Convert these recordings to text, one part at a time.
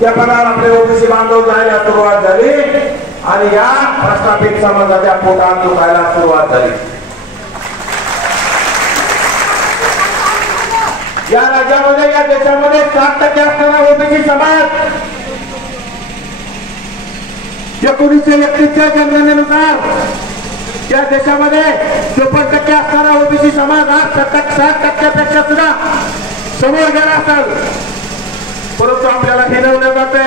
त्या पदावर आपले ओबीसी बांधव जायला सुरुवात झाली आणि या प्रस्थापित समाजाच्या पोटात दुखायला सुरुवात झाली. या राज्यामध्ये या देशामध्ये 7% असणारा ओबीसी समाज 1931च्या जनगणनेनुसार त्या देशामध्ये 54% असणारा ओबीसी समाज आज 60% सुद्धा समोर गेला असेल. परंतु आपल्याला हिणवलं जाते,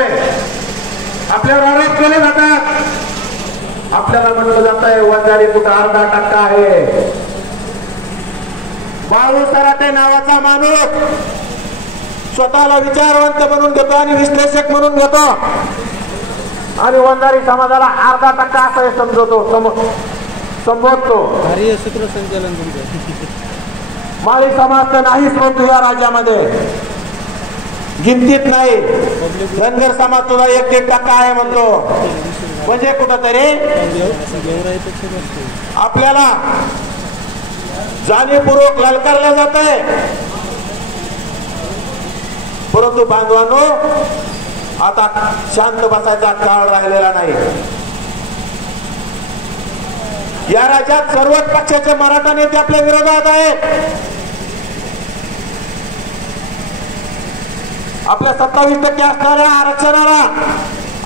आपल्यावर आरोप केले जातात, आपल्याला म्हटलं जात आहे वंजारी कुठं 0.5% आहे. बाळू सराटे नावाचा माणूस स्वतःला विचारवंत म्हणून घेतो आणि विश्लेषक म्हणून घेतो आणि वंजारी समाजाला 0.5% असं संबोधतो. सूत्रसंचालन माळी समाज तर नाहीच म्हणतो या राज्यामध्ये, गिनतीत नाही. धनगर समाज सुद्धा 1-1% आहे म्हणतो. म्हणजे कुठंतरी आपल्याला जाणीवपूर्वक ललकारलं जात आहे. परंतु बांधवांनो, आता शांत बसायचा काळ राहिलेला नाही. या राज्यात सर्वच पक्षाचे मराठा नेते आपल्या विरोधात आहेत. आपल्या 27% असणाऱ्या आरक्षणाला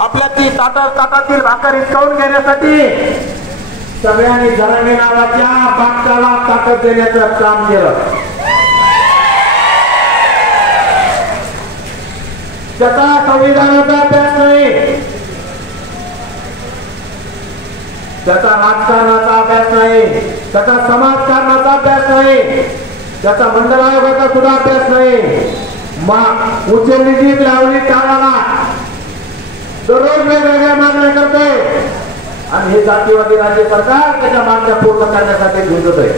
आपल्या ती ताटातील भाकर हिसकावून घेण्यासाठी सगळ्यांनी जरांगे नावाच्या बादशाला ताकद देण्याचं काम केलं. त्याचा संविधानाचा अभ्यास नाही, त्याचा राजकारणाचा अभ्यास नाही, त्याचा समाजकारणाचा अभ्यास नाही, त्याचा मंडळ आयोगाचा सुद्धा अभ्यास नाही. उचलली लावली टाळाला दररोज वेगवेगळ्या मागण्या करतोय आणि हे जातीवादी राज्य सरकार त्याच्या मागण्या पूर्ण करण्यासाठी झुंजत आहे.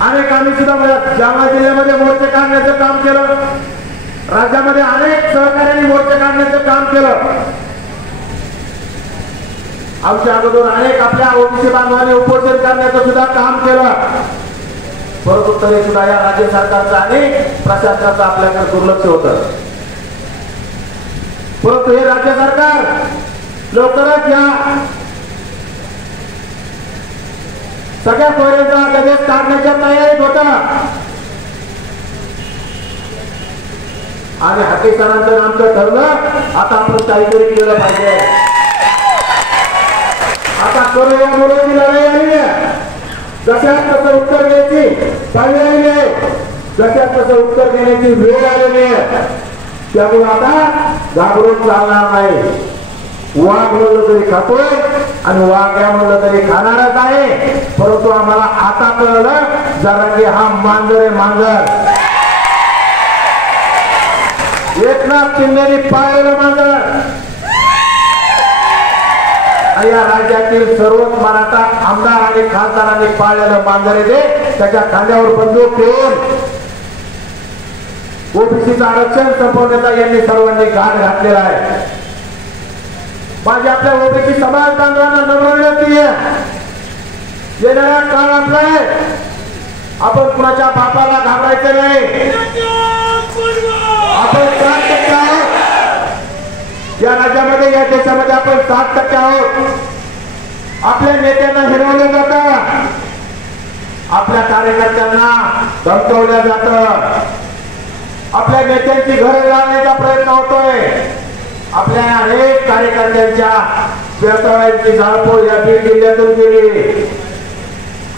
अनेक आम्ही सुद्धा जालना जिल्ह्यामध्ये मोर्चे काढण्याचं काम केलं, राज्यामध्ये अनेक सहकार्यांनी मोर्चे काढण्याचं काम केलं. आमच्या अगोदर अनेक आपल्या ओबीसी बांधवांनी उपोषण करण्याचं सुद्धा काम केलं. परंतु तरी सुद्धा या राज्य सरकारचं आणि प्रशासनाचं आपल्याकडे दुर्लक्ष होतं. परंतु हे राज्य सरकार लवकरच या सगळ्या सोयऱ्यांचा गणेश काढण्याच्या तयारीत होता आणि हाती सरांचं आमचं ठरलं आता आपण काहीतरी केलं पाहिजे. आता करू या मुलांची लढाई आली आहे. जशात तसं उत्तर द्यायची पाळी आलेली आहे, जशात तसं उत्तर देण्याची वेळ आलेली आहे. त्यामुळे आता घाबरून चालणार नाही. वाघ म्हणलं तरी खातोय आणि वाघ्या म्हणलं तरी खाणारच आहे. परंतु आम्हाला आता कळलं जरांगे हा मांजर आहे, मांजर. एकनाथ शिंदेनी पाळलेलं मांजर. या राज्यातील सर्वच मराठा आमदार आणि खासदारांनी पाळलेलं मांजर आहे. त्याच्या खांद्यावर बंदूक ठेवून ओबीसीचं आरक्षण संपवण्याचा यांनी सर्वांनी घाट घातलेला आहे. माझी आपल्या ओबीसी समाज बांधवांना नम्र विनंती आहे, येणारा काळ आपला आहे. आपण कुणाच्या बापाला घाबरायचं नाही. आपण 7% आहोत या राज्यामध्ये, या देशामध्ये आपण 7% आहोत. आपल्या नेत्यांना हिरवलं जातं, आपल्या कार्यकर्त्यांना धमकवलं जातं, आपल्या नेत्यांची घरं जाळण्याचा प्रयत्न होतोय. आपल्या अनेक कार्यकर्त्यांच्या व्यवसायांची जाळपोळ या बीड जिल्ह्यातून केली.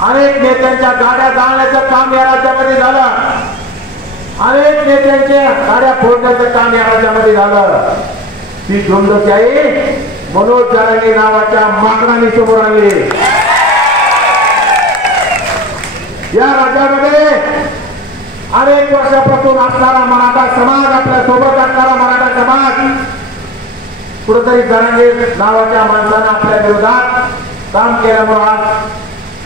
अनेक नेत्यांच्या गाड्या जाळण्याचं काम या राज्यामध्ये झालं. अनेक नेत्यांच्या गाड्या फोडण्याचं काम या राज्यामध्ये झालं. ती झुंडशाही मनोज जरांगे नावाच्या मागणांनी समोर आली. या राज्यामध्ये अनेक वर्षापासून असणारा मराठा समाज, आपल्या सोबत असणारा मराठा समाज कुठेतरी जरांगे नावाच्या माणसानं आपल्या विरोधात काम केल्यामुळे आज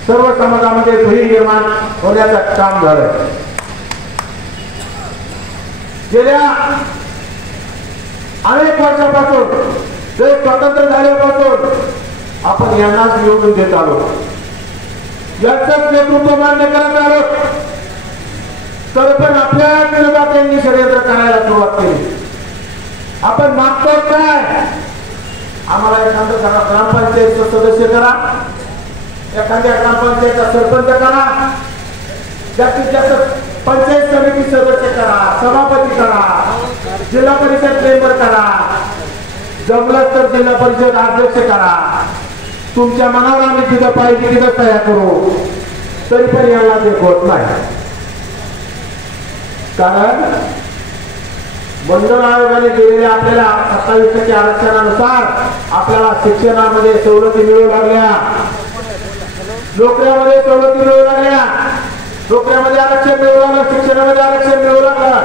सर्व समाजामध्ये भीती निर्माण होण्याचं काम झालं. गेल्या अनेक वर्षापासून ते स्वतंत्र झाल्यापासून आपण यांनाच निवडून देत आलो, यांचंच नेतृत्व मान्य करत आलो. तर पण आपल्या विरोधात त्यांनी षडयंत्र करायला सुरुवात केली. आपण मागतो काय, आम्हाला एखादं ग्रामपंचायतचं सदस्य करा, एखाद्या ग्रामपंचायतचा सरपंच करा, जास्तीत जास्त पंचायत समिती सदस्य करा, सभापती करा, जिल्हा परिषद मेंबर करा, जमलं तर जिल्हा परिषद अध्यक्ष करा. तुमच्या मनावर आम्ही तिथं पाहिजे तिथं तयार करू, तरी पण याला ते होत नाही. कारण मंडळ आयोगाने दिलेल्या आपल्याला 27% आरक्षणानुसार आपल्याला शिक्षणामध्ये सवलती मिळू लागल्या, नोकऱ्यामध्ये सवलती मिळू लागल्या, नोकऱ्यामध्ये आरक्षण मिळू लागलं, शिक्षणामध्ये आरक्षण मिळू लागलं.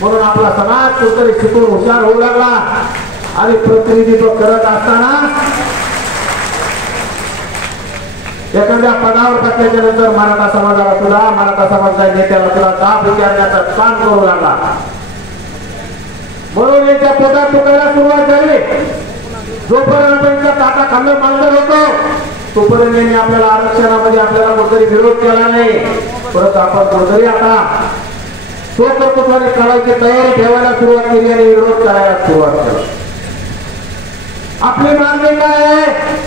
म्हणून आपला समाज कुठेतरी शिकून हुशार होऊ लागला. आणि प्रतिनिधित्व करत असताना एखाद्या पदावर बसल्याच्या नंतर मराठा समाजाला सुद्धा, मराठा समाजाच्या नेत्याला सुद्धा दाब विचारण्याचं काम करू लागला. म्हणून यांच्या पोटात दुखायला सुरुवात झाली. जोपर्यंत त्यांचा ताटा खाल्लं मांजर होतो तोपर्यंत यांनी आपल्याला आरक्षणामध्ये आपल्याला कुठेतरी विरोध केला नाही. परंतु आपण कुठेतरी आता स्वकर्तृत्वाने करायची तयारी ठेवायला सुरुवात केली आणि विरोध करायला सुरुवात केली. आपली मागणी काय आहे?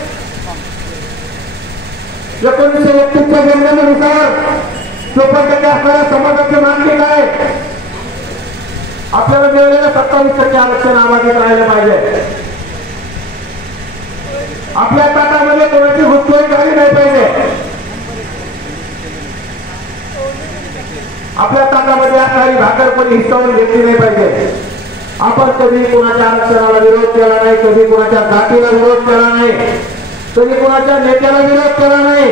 1931च्या जनगणनेनुसार 54% असणाऱ्या समाजाची मागणी काय? आपल्याला मिळालेलं 27% आरक्षण आमाजित राहिलं पाहिजे. आपल्या ताटामध्ये कोणाची घुसखोरी झाली नाही पाहिजे. आपल्या ताटामध्ये असणारी भाकर कोणी हिसकावून घेतली नाही पाहिजे. आपण कधी कोणाच्या आरक्षणाला विरोध केला नाही, कधी कोणाच्या जातीला विरोध केला नाही, कधी कोणाच्या नेत्याला विरोध केला नाही.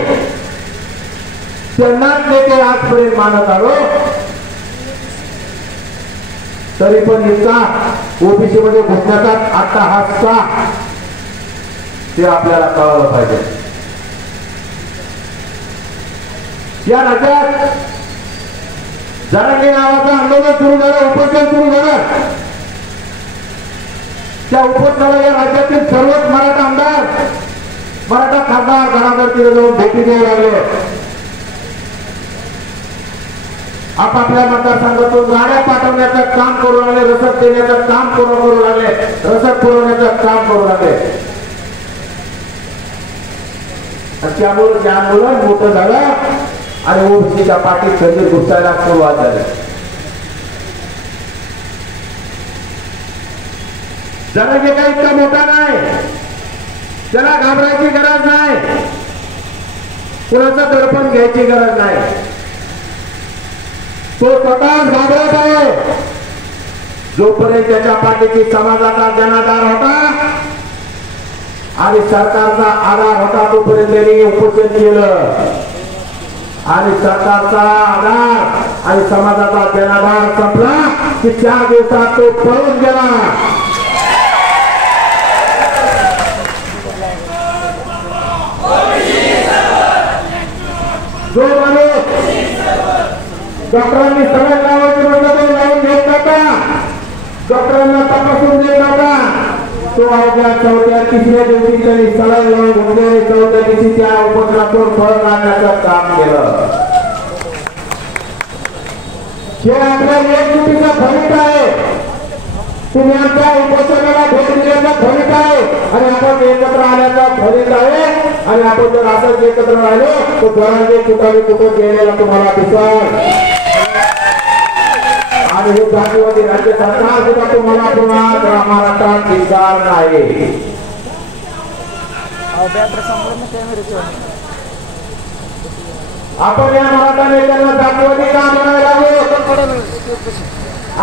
त्यांनाच नेते आजपर्यंत मानत आलो. तरी पण इतका ओबीसी मध्ये घुसण्याचा अट्टहास का, ते आपल्याला कळायला पाहिजे. या राज्यात जरांगे नावाचं आंदोलन सुरू झालं, उपोषण सुरू झालं. त्या उपोषणाला या राज्यातील सर्वच मराठा आमदार, मराठा खासदार घराघर जाऊन भेटी देऊ लागले. आपापल्या मतदारसंघातून गाड्या पाठवण्याचं काम करू लागले, रसद देण्याचं काम करू लागले, रसद पुरवण्याचं काम करू लागले. त्यामुळे ते आंदोलन मोठं झालं आणि ओबीसीच्या पाठीत खंजीर घुसायला सुरुवात झाली. जरांगे काही इतका मोठा नाही, त्याला घाबरायची गरज नाही, कुणाचं दडपण घ्यायची गरज नाही. तो स्वतः घाबरत आहे. जोपर्यंत त्याच्या पाठीची समाजाचा जनाधार होता आणि सरकारचा आधार होता तोपर्यंत त्यांनी उपोषण केलं. आणि सरकारचा आधार आणि समाजाचा जनाधार संपला की 4 दिवसात तो पळून गेला. जो माणूस डॉक्टरांनी सगळ्या लावायची म्हणलं लावून घेत नव्हता, डॉक्टरांना तपासून देत नव्हता, तो अवघ्या 4-3 दिवशी त्यांनी सगळं लावून घेतले. 4थ्या दिवशी त्या उपद्रवातून फळ काढण्याचं काम केलं. हे आपल्या एकजुटीचा फलित आहे. तुम्ही आमच्या उपोषणाला भेट दिल्याचं फलित आहे आणि आपण एकत्र आल्याचा फलित आहे. आणि आपण जर असंच एकत्र राहिलो तर जरांगे कुठं गेलेला तुम्हाला दिसेल. आणि हे जातीवादी राज्य सरकार सुद्धा तुम्हाला पुन्हा महाराष्ट्रात दिसणार नाही. आपण या मराठा नेत्यांना जातीवादी का म्हणायला लागलो?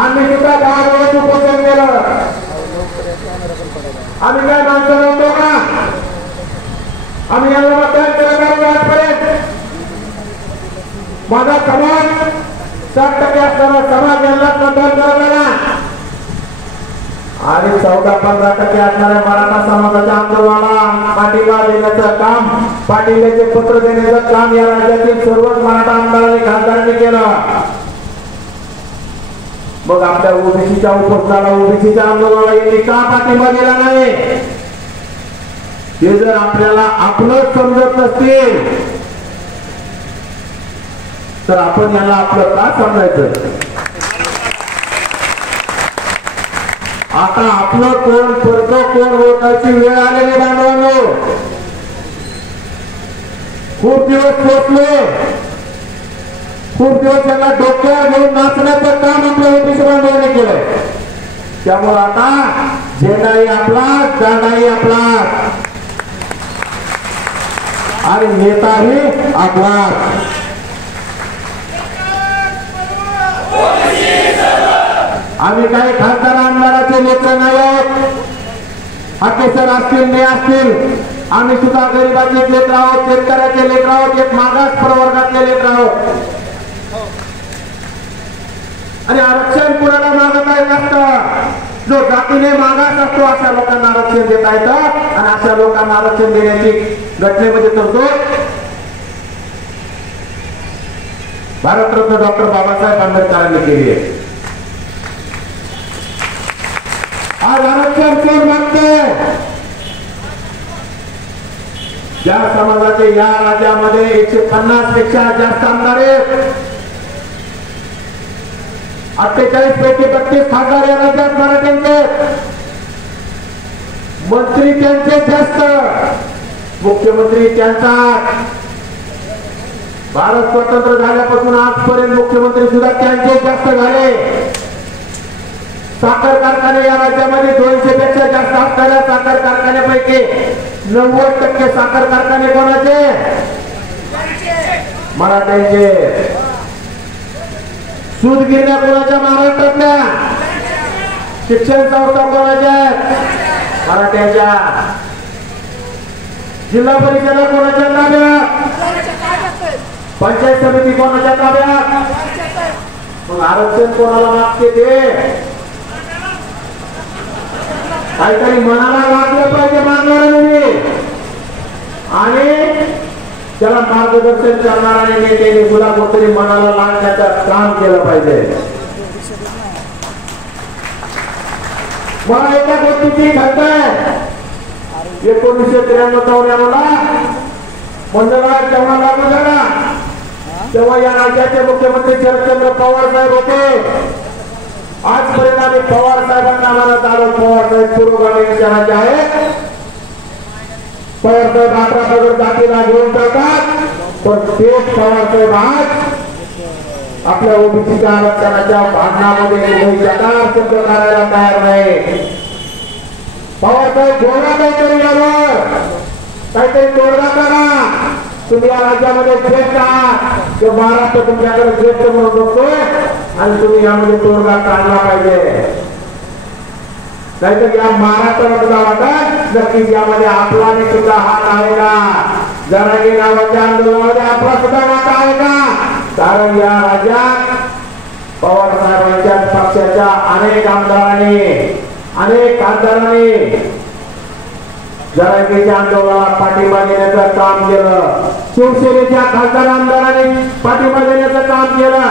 आम्ही सुद्धा 10 वर्ष उपोषण केलं. आम्ही काय माणसं नव्हतो का? आम्ही याला मतदान केलं आजपर्यंत. माझा समाज 60% असणारा समाज यांना मतदान करायला आणि 14-15% असणाऱ्या मराठा समाजाच्या आंदोलनाला पाठिंबा देण्याचं काम, पाठिंब्याचे पत्र देण्याचं काम या राज्यातील सर्वच मराठा आमदारांनी खासदारांनी केलं. मग आपल्या ओबीसीच्या उपोषणाला, ओबीसीच्या आंदोलनाला यांनी का पाठिंबा दिला नाही? हे जर आपल्याला आपलं समजत नसतील तर आपण याला आपलं का समजायचं? आता आपलं कोण परतो कोण होण्याची वेळ आलेली बांधवांनो. खूप दिवस पोचले, खूप दिवस त्यांना डोक्यावर घेऊन नाचण्याचं काम आपल्या ओबीसी बांधवांनी केलंय. त्यामुळे आता झेंडाही आपला, दांडाही आपला आणि नेताही आपला. आम्ही काही खासदार आमदाराचे लेकर नाही आहोत. हाकेसर असतील, मी असतील, आम्ही सुद्धा गरिबाचे लेकर आहोत, शेतकऱ्याचे लेकर आहोत, एक मागास प्रवर्गातले लेकर आहोत. आणि आरक्षण कुणाला मागता येत असतं? जो जातीने मागास असतो अशा लोकांना आरक्षण देता येतं. आणि अशा लोकांना आरक्षण देण्याची घटनेमध्ये तरतूद भारतरत्न डॉक्टर बाबासाहेब आंबेडकरांनी केली आहे. आज आरक्षण कोण मागते? ज्या समाजाचे या राज्यामध्ये 150 पेक्षा जास्त आमदार आहेत, 48 पैकी 32 खासदार या राज्यात मराठ्यांचे, मंत्री त्यांचे जास्त, मुख्यमंत्री त्यांचा. भारत स्वतंत्र झाल्यापासून आजपर्यंत मुख्यमंत्री सुद्धा त्यांचे जास्त झाले. साखर कारखाने या राज्यामध्ये 200 पेक्षा जास्त असणाऱ्या साखर कारखान्यापैकी 90% साखर कारखाने कोणाचे? मराठ्यांचे. सूतगिरण्या कोणाच्या? महाराष्ट्रातल्या. शिक्षण संस्था कोणाच्या? मराठ्यांच्या. जिल्हा परिषदा कोणाच्या ताब्यात? पंचायत समिती कोणाच्या ताब्यात? मग आरक्षण कोणाला मागते? ते काहीतरी मनाला लागलं पाहिजे मागणाऱ्यांनी आणि त्याला मार्गदर्शन करणाऱ्या नेत्याने सुद्धा कोणतरी मनाला लागण्याचं काम केलं पाहिजे. मला एका गोष्टीची खंत आहे. 1993-94 मंडळात जेव्हा लागू झाला तेव्हा या राज्याचे मुख्यमंत्री शरदचंद्र पवार साहेब होते. आजपर्यंत आम्ही पवार साहेबांना मानत आलो. पवार साहेब पुरोगामी विचाराचे आहेत. पवार साहेब 18 जातीला घेऊन जातात, पण तेच पवार साहेब आज आपल्या ओबीसीच्या आरक्षणाच्या भांडणामध्ये शब्द करायला तयार नाही. पवार साहेब बोला काहीतरी यावर, काहीतरी तोडगा करा. तुम्ही या राज्यामध्ये श्रेष्ठ आहात किंवा महाराष्ट्र तुमच्याकडे श्रेष्ठ म्हणून बघतोय आणि तुम्ही यामध्ये तोडगा काढला पाहिजे. नाहीतर या महाराष्ट्राला सुद्धा वाटत नक्कीच यामध्ये आपला सुद्धा हात आहे का? जरांगे नावाच्या आंदोलनामध्ये आपला सुद्धा वाटा आहे का? कारण या राज्यात पवार साहेबांच्या पक्षाच्या अनेक आमदारांनी, अनेक खासदारांनी जरांगेच्या आंदोलनाला पाठिंबा देण्याचं काम केलं. शिवसेनेच्या खासदार आमदारांनी पाठिंबा देण्याचं काम केलं.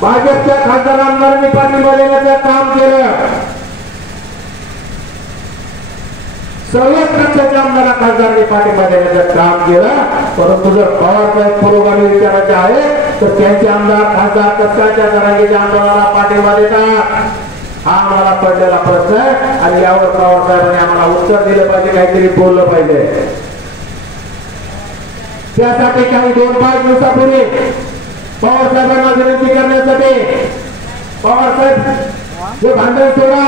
भाजपच्या खासदार आमदारांनी पाठिंबा देण्याचं काम केलं. सर्वच पक्षाच्या आमदार खासदारांनी पाठिंबा देण्याचं काम केलं. परंतु जर पवार साहेब पुरोगामी विचाराचे आहे तर त्यांचे आमदार खासदार कशाच्या जरांगेच्या आंदोलनाला पाठिंबा देतात? हा आम्हाला पडलेला प्रश्न आहे आणि यावर पवार साहेबांनी आम्हाला उत्तर दिलं पाहिजे, काहीतरी बोललं पाहिजे. त्यासाठी काही 2-5 दिवसापूर्वी पवार साहेबांना विनंती करण्यासाठी पवार साहेब हे भांडण सोडा,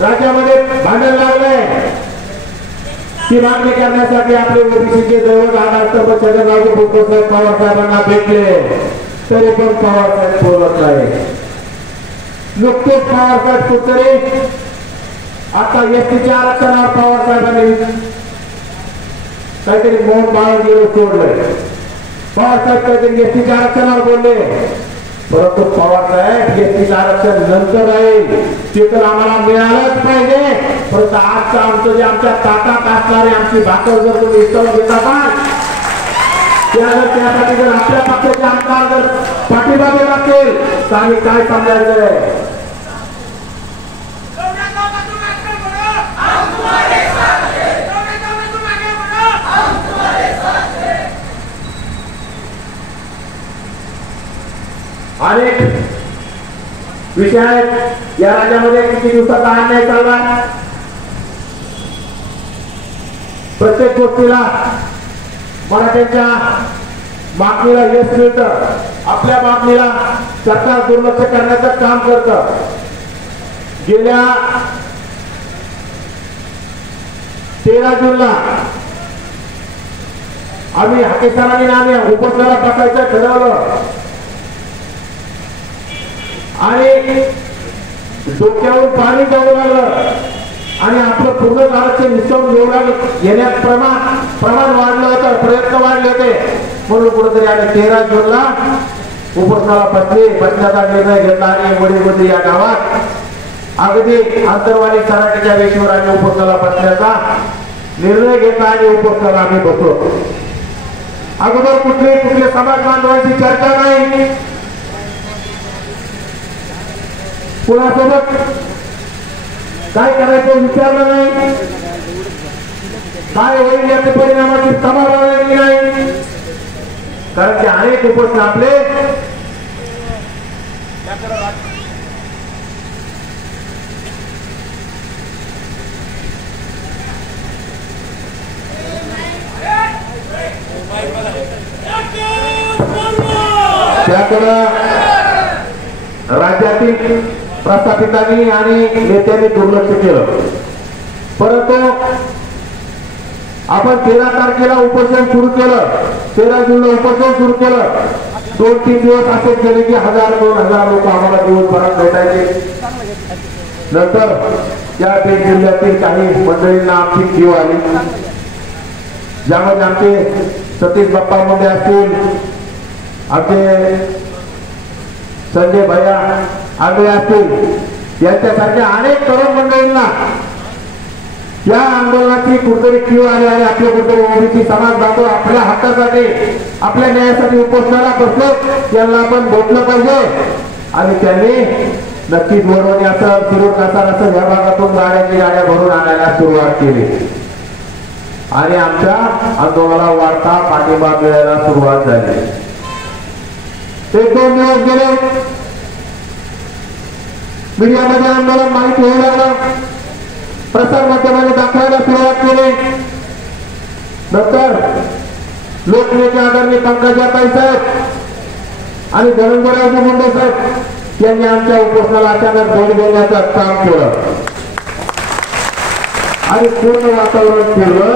राज्यामध्ये भांडण लागलंय, ती मागणी करण्यासाठी आपले ओबीसीचे दैवत आनंद छगनरावजी भुजबळ साहेब पवार साहेबांना भेटले. तरी पण पवार साहेब बोलत नाही. नुकतेच पवार साहेब कुठतरी आता एसटीच्या आरक्षणावर पवार साहेबांनी काहीतरी मौन पाळून गेलं, सोडलंय. पवार साहेब काहीतरी एसटीच्या आरक्षणावर बोलले, परंतु पवार साहेब एसटीचं आरक्षण नंतर राहील, ते तर आम्हाला मिळालंच पाहिजे. परंतु आजचं आमचं जे आमच्या ताटात असणारे आमची भाकर जर तुम्ही हिसकावून घेता का, त्यासाठी जर आपल्या पक्षाचे आमदार जर पाठिंबा देत असेल तर आम्ही काय समजायचंय? विषय आहेत। या राज्यामध्ये किती दिवसाचा अन्याय चालला, प्रत्येक गोष्टीला मराठ्यांच्या मागणीला यश मिळतं, आपल्या मागणीला सरकार दुर्लक्ष करण्याचं काम करतं। गेल्या 13 जूनला आम्ही हाकेसरांनी आम्ही उपोषणाला बसायचं ठरवलं आणि डोक्यावर पाणी जाऊ लागलं आणि आपलं पूर्ण आरक्षण निश्चित घेण्यात प्रमाण वाढलं होतं, प्रयत्न वाढले होते, म्हणून कुठेतरी आम्ही 13 जूनला उपोषणाला बसण्याचा निर्णय घेतला आणि वडील या गावात अगदी आंतरवाली सराटीच्या वेशीवर आम्ही उपोषणाला बसण्याचा निर्णय घेतला आणि उपोषणाला आम्ही बसलो। अगोदर कुठले समाज बांधवांची चर्चा नाही, कुणासोबत काय करायचं विचारलं नाही, काय होईल याच्या परिणामाची समाधान नाही, कारण ते अनेक उपोषण आपले त्याकडं राज्यातील प्रस्थापितांनी आणि नेत्यांनी दुर्लक्ष केलं। परंतु आपण 13 तारखेला उपोषण सुरू केलं, 13 जूनला उपोषण सुरू केलं, 2-3 दिवस असेच गेले की 1000-2000 लोक आम्हाला दिवसभरात भेटायचे। नंतर त्या जिल्ह्यातील काही मंडळींना आमची जीव आली, ज्यामध्ये आमचे सतीश बाप्पा मुंडे असतील, आमचे संजय भैया आंबे असतील, यांच्यासारख्या अनेक तरुण मंडळींना या आंदोलनाची कुठेतरी कीव आली आणि आपले कुठेतरी ओबीसी समाज बांधव आपल्या हक्कासाठी आपल्या न्यायासाठी उपोषणाला बसलो, यांना आपण भेटलं पाहिजे। आणि त्यांनी नक्कीच वरवणी असं शिरूर कासार असं या भागातून गाड्या भरून आणायला सुरुवात केली आणि आमच्या आंदोलनाला वाढता पाठिंबा मिळायला सुरुवात झाली। 1-2 दिवस गेले, मीडियामध्ये आंदोलन माहिती होऊ लागलं, प्रसार माध्यमाने दाखवायला सुरुवात केली। नंतर लोकनेते आदरणीय पंकजाताई साहेब आणि धनंजयरावजी मुंडे साहेब यांनी आमच्या उपोषणाला अचानक भेट देण्याचं काम केलं आणि पूर्ण वातावरण फिरलं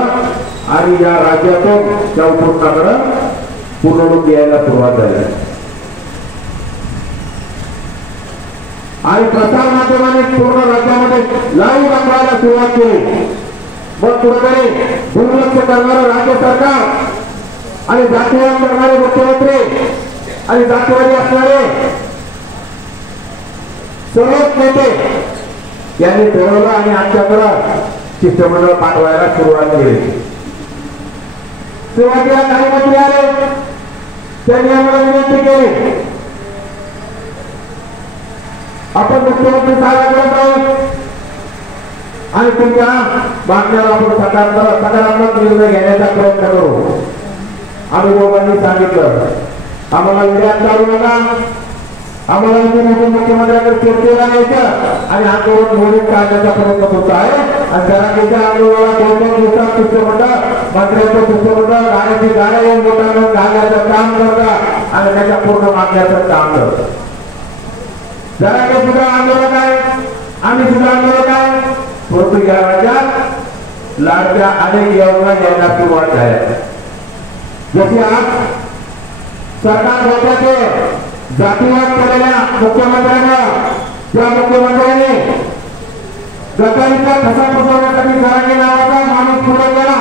आणि या राज्यातून त्या उपोषणाकडे पूर्ण लोक यायला सुरुवात झाली आणि प्रसार माध्यमाने पूर्ण राज्यामध्ये लाईव्ह दाखवायला सुरुवात केली। मग कुठेतरी दुर्लक्ष करणारं राज्य सरकार आणि जातीवाद करणारे मुख्यमंत्री आणि जातीवादी असणारे सर्वच नेते यांनी ठरवलं आणि आमच्याकडे शिष्टमंडळ पाठवायला सुरुवात केली। सुरुवातीला काही मंत्री आले, त्यांनी आम्हाला विनंती केली आपण मुख्यमंत्री साहेबांकडे जाऊ आणि तुमच्या मागण्याला आपण सकारात्मक निर्णय घेण्याचा प्रयत्न करू। आम्ही दोघांनी सांगितलं आम्हाला विड्यात काढू नका, आम्हाला मुख्यमंत्र्यांकडे चर्चेला यायचं आणि आंदोलन मोडीत काढण्याचा प्रयत्न होत आहे आणि जरांगीच्या आंदोलनाला 2-2 दिवसात शिष्टमंडळ मंत्र्यांचं शिष्टमंडळ गाड्याची गाड्या येऊन लोकांना घालण्याचं काम करतात आणि त्याच्या पूर्ण मागण्याचं काम करतात। जरांगे सुद्धा आंदोलक आहे, आम्ही सुद्धा आंदोलक आहे, परंतु या राज्यात लाडक्या अनेक योजना यायला सुरुवात झाल्या। जशी आज सरकार लोकांचे जातीवाद केलेल्या मुख्यमंत्र्यांना त्या मुख्यमंत्र्यांनी गद्दारीचा ठसा बसवण्यासाठी जरांगे नावाचा माणूस पुढे गेला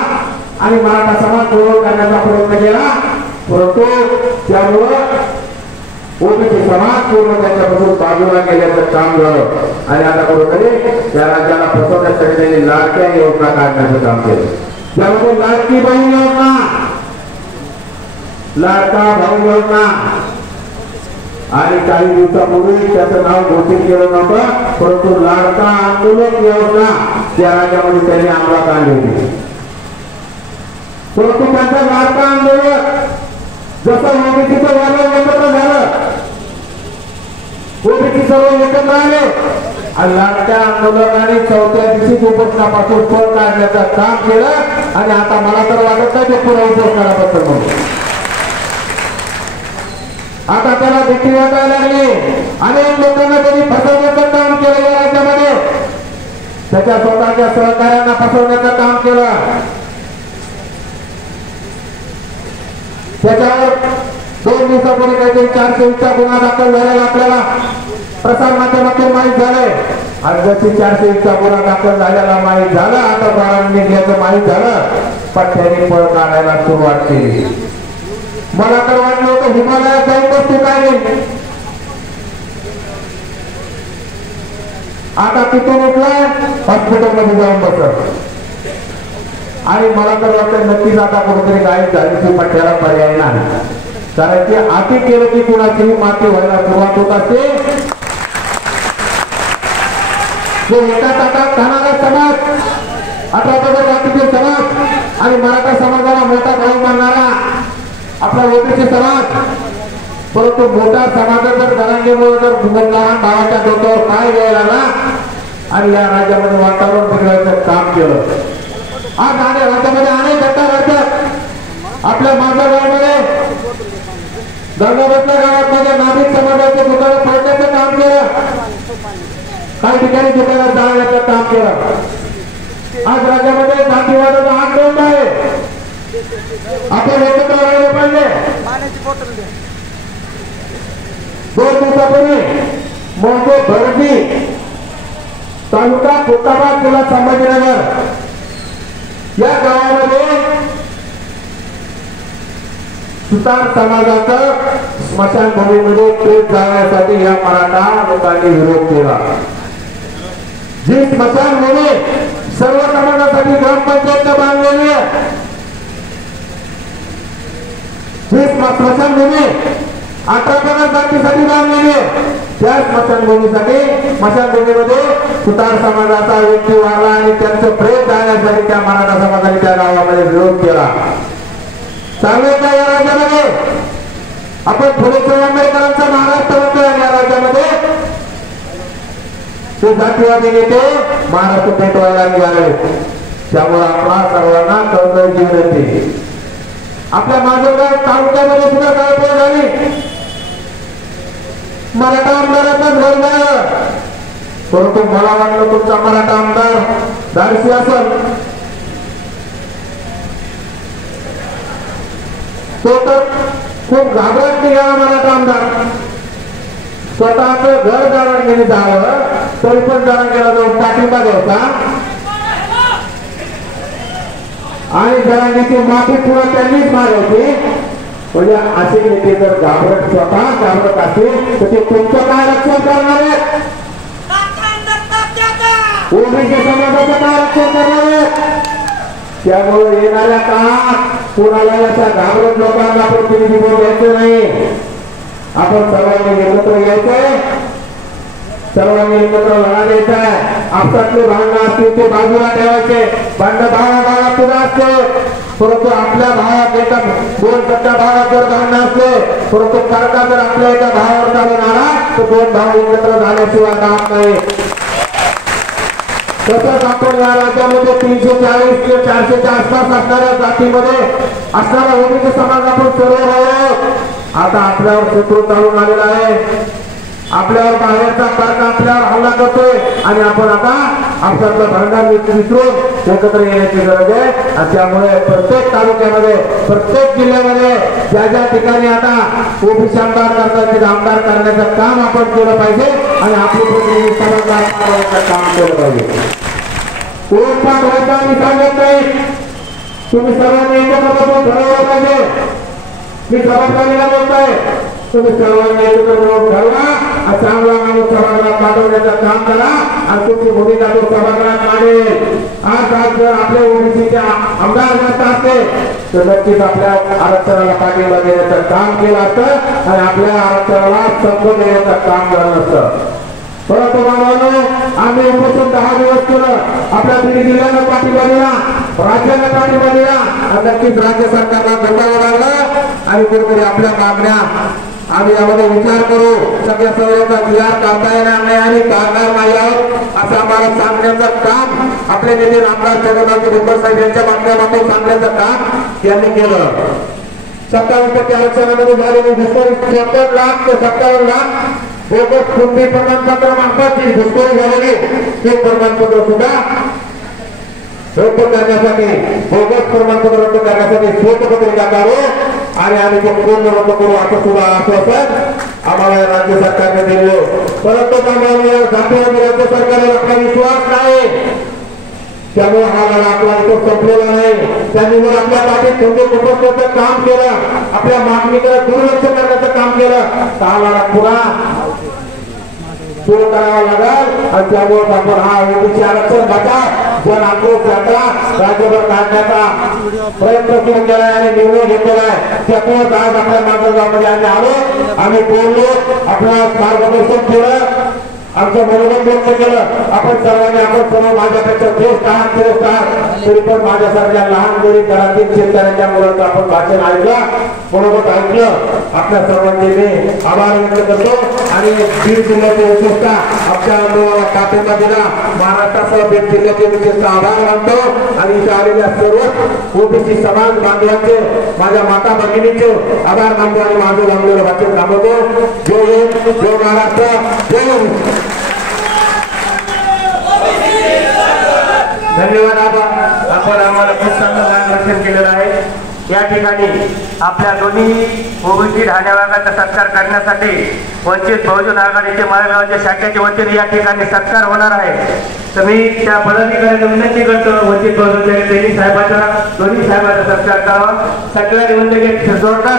आणि मराठा समाज पूर्ण करण्याचा प्रयत्न केला, परंतु त्यामुळं ओबीसी समाज पूर्ण त्याच्यापासून बाजूला गेल्याचं काम झालं आणि आता कुठेतरी या राज्याला फसवण्यासाठी त्यांनी लाडक्या योजना काढण्याचं काम केलं। त्यामध्ये लाडकी बहीण योजना, लाडका भाऊ योजना आणि काही दिवसापूर्वी त्याचं नाव घोषित केलं नव्हतं, परंतु लाडका आंदोलक योजना त्या राज्यामध्ये त्यांनी अंमलात आणली होती। परंतु त्यांचा लाडका आंदोलक जसं ओबीसीचं वादळ एकत्र झालं, ओबीसी विद्यार्थी सर्व एकत्र आले आणि लाडक्या आंदोलनाने चौथ्या दिवशी उपोषणापासून पळ काढण्याचं काम केलं आणि आता मला तर वाटत नाही ते पुन्हा उपोषणाबद्दल म्हणून आता त्याला भीती वाटायला लागली. अनेक लोकांना त्यांनी फसवण्याचं काम केलं या राज्यामध्ये, त्याच्या स्वतःच्या सहकार्यांना फसवण्याचं काम केलं. त्याच्यावर 2 दिवसापूर्वी काहीतरी 420चा गुन्हा दाखल झालेला आपल्याला प्रसार माध्यमातून माहीत झालंय. आणि जशी 420चा गुन्हा दाखल झालेला माहीत झालं, आता बाळांनी निघल्याचं माहीत झालं, पठ्ठ्याने पळ काढायला सुरुवात केली. मला तर वाटलं होतं हिमालयात जाऊन बसतो काय नाही, आता तिथून उठलाय हॉस्पिटलमध्ये जाऊन बसत. आणि मला तर वाटतं नक्कीच आता कुठेतरी गायब झाली पठ्ठ्याला पर्याय नाही, कारण की आधी केलं की कुणाचीही माती व्हायला सुरुवात होत असते. जो एका ताटात खाणारा समाज, 18 जातीचे समाज आणि मराठा समाजाला मोठा भाऊ मानणारा आपला ओबीसी समाज, परंतु मोठा समाज जर जरांगीमुळे जर लहान भावाच्या डोक्यावर पाय घ्यायला ना आणि या राज्यामध्ये वातावरण बिघडायचं काम केलं. आज राज्यामध्ये अनेक घटना घडतात. आपल्या माझ्या गावामध्ये गंगावतल्या गावामध्ये नाभिक समाजाचे दुकानं फोडण्याचं काम केलं, काही ठिकाणी दुकानात जाळण्याचं काम केलं. आज राज्यामध्ये जातीवादाचा आक्रमण आहे, आपण एकत्र राहिले पाहिजे. 2 दिवसापूर्वी मोठे भरती तालुका खुलताबाद जिल्हा संभाजीनगर या गावामध्ये सुतार समाजाचं स्मशानभूमीमध्ये पेट जाण्यासाठी या मराठा लोकांनी विरोध केला. जी स्मशानभूमी सर्व समाजासाठी ग्रामपंचायतला बांधलेली आहे, जी स्मशानभूमी 18 जातीसाठी बांधलेली आहे, त्या स्मशानभूमीमध्ये सुतार समाजाचा व्यक्ती वाढला आणि त्यांचं प्रेम जाण्यासाठी त्या मराठा समाजाने त्या गावामध्ये विरोध केला. चांगले का या राज्यामध्ये आपण फुले आंबेडकरांचा महाराष्ट्र म्हणतोय, या राज्यामध्ये ते जातीवादी नेते महाराष्ट्र पेटवायला निघाले. त्यामुळे आपला सर्वांना कळकळ विनंती, आपल्या माजलगाव तालुक्यामध्ये सुद्धा गळफोड झाली, मराठा आमदाराचाच घर झालं. परंतु मला वाटलं तुमचा मराठा आमदार धाडसी असेल, तो तर खूप घाबरत निघाला मराठा आमदार. स्वतःच घर जरांगीने जावं तरी पण जरांगीला जाऊन पाठिंबा द्यायचा आणि जरांगीची माफी पुन्हा त्यांनीच मागायची. म्हणजे असे नेते जर घाबरत स्वतः घाबरत असतील तर ते तुमचं काय रक्षण करणार आहेत, ओबीसी समाजाचं काय रक्षण करणार आहेत. त्यामुळे येणाऱ्या काळात कोणाला अशा घाबरत लोकांना प्रतिनिधित्व द्यायचं नाही. आपण सर्वांनी एकत्र यायचंय, सर्वांनी एकत्र लढा द्यायचा आहे. आपसातले भांडणं असतील ते बाजूला ठेवायचे, भांडण भावाभावात सुद्धा असते, परंतु आपल्या भावात एका 2 टक्का भावात जर भांडण असले, परंतु कारका जर आपल्या एका भावावर चालून आला तर 2 भाव एकत्र झाल्याशिवाय काम नाही. तसंच आपण या राज्यामध्ये 340 ते 400च्या आसपास असणाऱ्या जातीमध्ये असणारा ओबीसी समाज आपण सर्व आहोत. आता आपल्यावर शत्रू चालून आलेला आहे, आपल्यावर बाहेरचा पार्क आपल्यावर हल्ला करतोय आणि आपण आता आपल्यातलं भांडण विसरून एकत्र येण्याची गरज आहे. आणि त्यामुळे प्रत्येक तालुक्यामध्ये प्रत्येक जिल्ह्यामध्ये ज्या ज्या ठिकाणी आता ओबीसी आमदार करतात तिथे आमदार करण्याचं काम आपण केलं पाहिजे आणि आपली प्रतिनिधी समाजाचं काम केलं पाहिजे. कोणता व्हायचा मी सांगत नाही, तुम्ही सर्वांनी एकत्र ठरवलं पाहिजे. मी जबाबदारीला बोलतोय, तुम्ही सर्वांनी एकत्र ठरवा, चांगला माणूस सभागृहात पाठवण्याचं काम करा आणि तुमची भूमिका तो सभागृहात मांडेल. आज जर आपल्या ओबीसीचे आमदार जास्त असते तर नक्कीच आपल्या आरक्षणाला पाठिंबा देण्याचं काम केलं असतं आणि आपल्या आरक्षणाला संपन्न देण्याचं काम झालं नसतं. परंतु बाबांनो, आम्ही उपोषण 10 दिवस केलं, आपल्या बीड जिल्ह्यानं पाठिंबा दिला, राज्यानं पाठिंबा दिला आणि नक्कीच राज्य सरकारला धोका लागला आणि कुठेतरी आपल्या मागण्या आम्ही यामध्ये विचार करू. सगळ्या सर्वांचा विचार करता येणार नाही आणि करणार नाही आहोत असं आम्हाला सांगण्याचं काम आपले नेते आमदार जगन्नाथ भुजबळ साहेब यांच्या माध्यमातून सांगण्याचं काम यांनी केलं. 57% आरक्षणामध्ये झालेली घुसखोरी 73 लाख ते 57 लाख बोगस कुणबी प्रमाणपत्र मार्फत जी घुसखोरी झालेली ते प्रमाणपत्र सुद्धा रद्द करण्यासाठी बोगस प्रमाणपत्र रद्द करण्यासाठी श्वेतपत्रिका काढू आणि आम्ही ते पूर्ण रद्द करू असं सुद्धा आश्वासन आम्हाला राज्य सरकारने दिले. परंतु राज्य सरकारवर आपला विश्वास नाही. त्यामुळे हा लढा आपला इथं संपलेला नाही. त्यांनी जर आपल्या पाठीत ठोके उपसण्याचं काम केलं, आपल्या मागणीकडे दुर्लक्ष करण्याचं काम केलं तर हा लढा पुन्हा सुरू करावा लागेल. आणि त्यामुळे आपण हा ओबीसी आरक्षण बचाव जन आक्रोश यात्रा राज्यभर काढण्याचा प्रयत्न सुरू केलाय आणि निर्णय घेतलेला आहे. त्यातूनच आज आपल्या मांजरगावमध्ये आम्ही आलो, आम्ही बोललो, आपलं मार्गदर्शन केलं, आमचं मनोबल व्यक्त केलं. आपण सर्वांनी आपण सर्व माझ्यापेक्षा श्रेष्ठ आहात तरी पण माझ्यासारख्या लहान गरीब घरातील शेतकऱ्यांच्या मुलांचं आपण भाषण ऐकलं, मनोबल ऐकलं. आपल्या सर्वांचे मी आभार व्यक्त करतो आणि बीड जिल्ह्याचे विशेषतः आमच्या आंदोलनाला पाठिंबा दिला महाराष्ट्रासह बीड जिल्ह्याचे विशेषतः आभार मानतो आणि इथे आलेल्या सर्व ओबीसी समाज बांधवांचे माझ्या माता भगिनींचे आभार मानतो आणि माझं आंदोलन वाचन थांबवतो. जय महाराष्ट्र, जय. धन्यवाद. आपण आम्हाला खूप चांगलं मार्गदर्शन केलेलं आहे. या ठिकाणी आपल्या दोन्ही ओबीसी ठाणे भागाचा सत्कार करण्यासाठी वंचित बहुजन आघाडीचे माळेगावच्या शाखेच्या वतीने या ठिकाणी सत्कार होणार आहे. तर मी त्या पदाधिकाऱ्यांना विनंती करतो वंचित बहुजन साहेबांचा दोन्ही साहेबांचा सत्कार करावा. सगळ्यांनी जोरदार